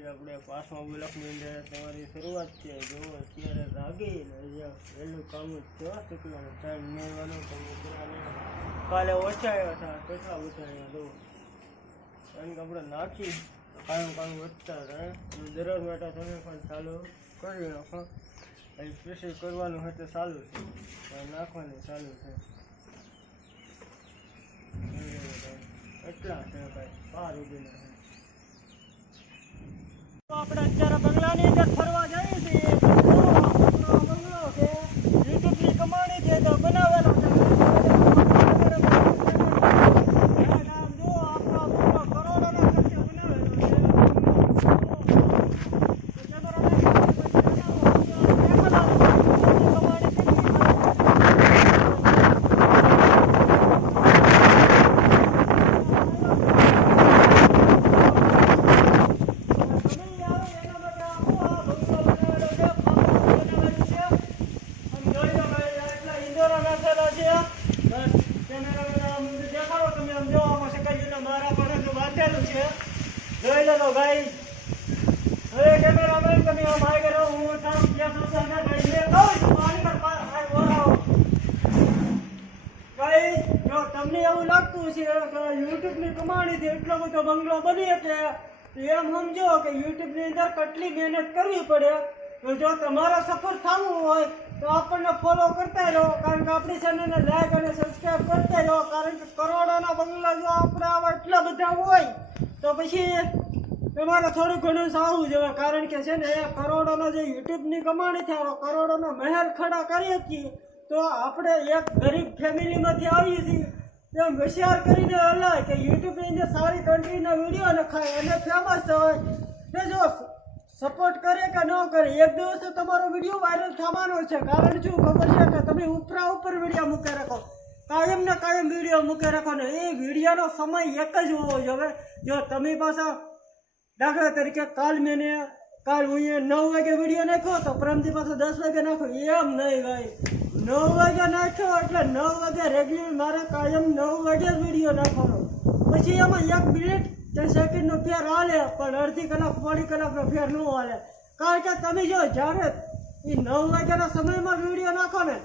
આજે આપણે 5મા બ્લોકની અંદર તમારી શરૂઆત છે. જો અત્યારે રાગી વહેલું કામ જ છે. કેટલો ટાઈમ મેળવાનો કાલે ઓછા આવ્યા હતા, કેટલા ઓછા આવ્યા તો કારણ કે આપણે નાખી કામ વધતા રહે. દરરોજ માટે તમે પણ ચાલુ કરી નાખો. સ્પેશિયલ કરવાનું હોય તો ચાલુ છે, નાખવાનું ચાલુ છે. એટલા છે ભાઈ 5 રૂપિયા. આપણે અત્યારે બંગલાની અંદર ફરવા જઈએ છીએ. બંગલો છે યુટ્યુબની કમાણી છે તો બનાવેલો છે. જોઈ લો ભાઈ. હવે કેમેરામેન તમે આમ આવી ગયો. હું સામ ત્યાં સોશિયલ ના ભાઈ લે પાણી પર ભાઈ જો તમને એવું લાગતું છે કે યુટ્યુબની કમાણી થી એટલો બધો બંગલો બની શકે એમ સમજો કે યુટ્યુબની અંદર કેટલી મહેનત કરવી પડે. તો જો તમારો સફળ થવું હોય તો આપણને ફોલો કરતા રહો, કારણ કે આપણી ચેનલને લાઈક અને સબસ્ક્રાઈબ કરતા રહો. કારણ કે કરોડોના બંગલા જો આપણે આવા એટલા બધા હોય તો પછી તમારે થોડું ઘણું સારું જોઈએ. કારણ કે છે ને એ કરોડોનો જે યુટ્યુબની કમાણી થાય, કરોડોનો મહેલ ખડા કરીએ છીએ તો આપણે એક ગરીબ ફેમિલીમાંથી આવીએ છીએ તેમ વિચાર કરીને હલાય કે યુટ્યુબની અંદર સારી કન્ટ્રીના વિડીયો નખાય અને ફેમસ થાય. ને જો સપોર્ટ કરે કે ન કરે, એક દિવસ તો તમારો વિડીયો વાયરલ થવાનો છે. કારણ શું ખબર છે કે તમે ઉપર વિડીયો મૂકી રાખો, કાયમ ને કાયમ વિડીયો મૂકી રાખો ને એ વિડીયોનો સમય એક જ હોવો જોઈએ. જો તમે પાછા દાખલા તરીકે કાલ હું 9 વાગે વિડીયો નાખ્યો તો પરમથી પાછો 10 વાગે નાખો, એમ નહીં ભાઈ. 9 વાગે નાખ્યો એટલે 9 વાગે રેગ્યુલર મારે કાયમ 9 વાગે જ વિડીયો નાખવાનો. પછી એમાં 1 મિનિટ કે સેકન્ડનો ફેર હાલે, પણ અડધી કલાક પોણી કલાકનો ફેર ન હાલે. કારણ કે તમે જો જ્યારે એ 9 વાગ્યાના સમયમાં વિડીયો નાખો ને,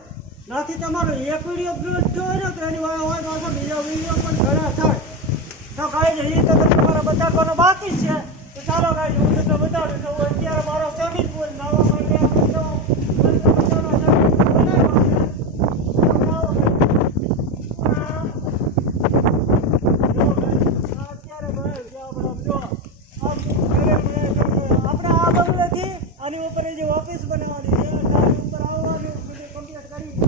નાથી તમારો એક વિડીયો અપલોડ થયો ને તો એની હોય પાછો બીજા વિડીયો પણ ઘણા થાય. તો કાંઈ નહીં, તો તમારા બતાવવાનો બાકી જ છે. તો ચાલો ગાઈ હું તમને બતાડું છું. અત્યારે મારો સ્વિમિંગ પુલ નાવા માટે આની ઉપર જે ઓફિસ બનાવવાની છે, ટાઈમ ઉપર આવવાનું બધું કમ્પ્લીટ કરી છે.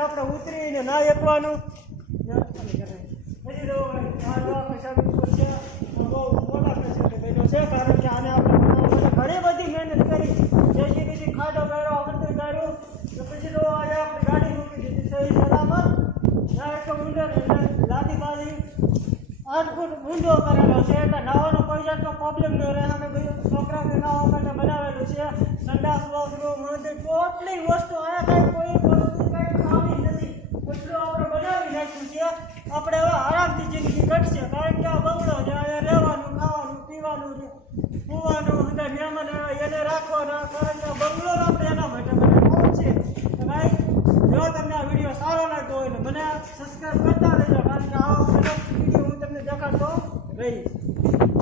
આપણે ઉતરીને ના એકવાનું પછી બહુ મોટા ફેસિલિટી છે. કારણ કે આને આપણે ઘણી બધી મહેનત કરી, જેથી ખાડો ગાળો આગળ ગાળ્યો તો પછી તો આજે આપણે ગાડી મૂકી દીધી સહી સલામત. એટલો ઊંડો લાદી બાદી 8 ફૂટ ઊંડો કરેલો છે એટલે નાવાનો કોઈ જાતનો પ્રોબ્લેમ ન રહે. અને બધું છોકરાઓને નાવા માટે બનાવેલું છે. સંડાસ વોશરૂમ મંદિર ટોટલી વસ્તુ અહીંયા કાંઈ કોઈ વસ્તુ કાંઈ ખામી નથી. એટલું આપણે બનાવી નાખ્યું છે. આપણે હવે આરામથી જિંદગી કટશે. કારણ કે આ બંગલો છે, અહીંયા રહેવાનું, ખાવાનું, પીવાનું, પીવાનું, બધા મહેમાન એને રાખવાના. કારણ કે બંગલો આપણે એના માટે બનાવવો છે. તો ભાઈ જો તમને આ વિડીયો સારો લાગ્યો હોય ને મને સબસ્ક્રાઈબ કરતા રહેજો. કારણ કે આવા